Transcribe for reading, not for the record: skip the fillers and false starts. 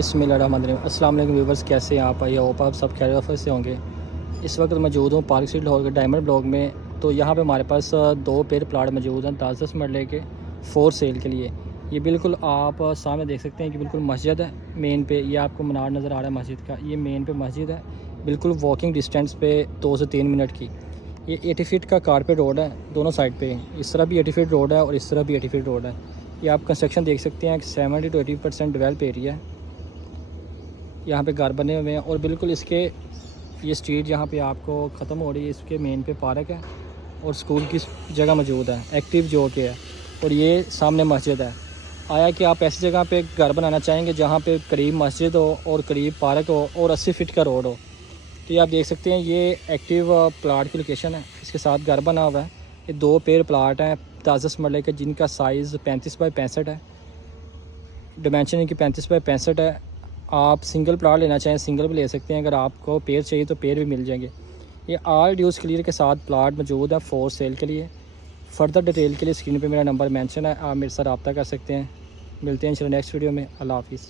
बिस्मिल्लाहिर्रहमानिर्रहीम। अस्सलाम वालेकुम व्यूवर्स, कैसे हैं आप? आई होप आप सब खैरियत से होंगे। इस वक्त मौजूद हूँ पार्क स्ट्रीट लाहौर के डायमंड ब्लॉक में। तो यहाँ पे हमारे पास दो पेड़ प्लाट मौजूद हैं 10-10 मरले के फोर सेल के लिए। ये बिल्कुल आप सामने देख सकते हैं कि बिल्कुल मस्जिद है मेन पे। ये आपको मीनार नज़र आ रहा है मस्जिद का, ये मेन पे मस्जिद है, बिल्कुल वॉकिंग डिस्टेंस पे 2 से 3 मिनट की। ये 80 फीट का कारपेट रोड है दोनों साइड पे। इस तरह भी 80 फीट रोड है और इस तरह भी 80 फीट रोड है। ये आप कंस्ट्रक्शन देख सकते हैं कि 70 to 80% डेवलप एरिया है। यहाँ पे घर बने हुए हैं और बिल्कुल इसके ये स्ट्रीट जहाँ पे आपको ख़त्म हो रही है, इसके मेन पे पार्क है और स्कूल की जगह मौजूद है, एक्टिव जो के है, और ये सामने मस्जिद है। आया कि आप ऐसी जगह पे घर बनाना चाहेंगे जहाँ पे करीब मस्जिद हो और करीब पार्क हो और 80 फीट का रोड हो, तो ये आप देख सकते हैं ये एक्टिव प्लाट की लोकेशन है। इसके साथ घर बना हुआ है। ये दो पेड़ प्लाट हैं 10-10 मरले के, जिनका साइज़ 35 बाई 65 है। डिमेंशन इनकी 35 बाई 65 है। आप सिंगल प्लाट लेना चाहें सिंगल भी ले सकते हैं, अगर आपको पेड़ चाहिए तो पेड़ भी मिल जाएंगे। ये ऑल ड्यूज़ क्लियर के साथ प्लाट मौजूद है फॉर सेल के लिए। फर्दर डिटेल के लिए स्क्रीन पे मेरा नंबर मेंशन है, आप मेरे साथ रब्ता कर सकते हैं। मिलते हैं इंशाल्लाह नेक्स्ट वीडियो में। अल्लाह हाफिज़।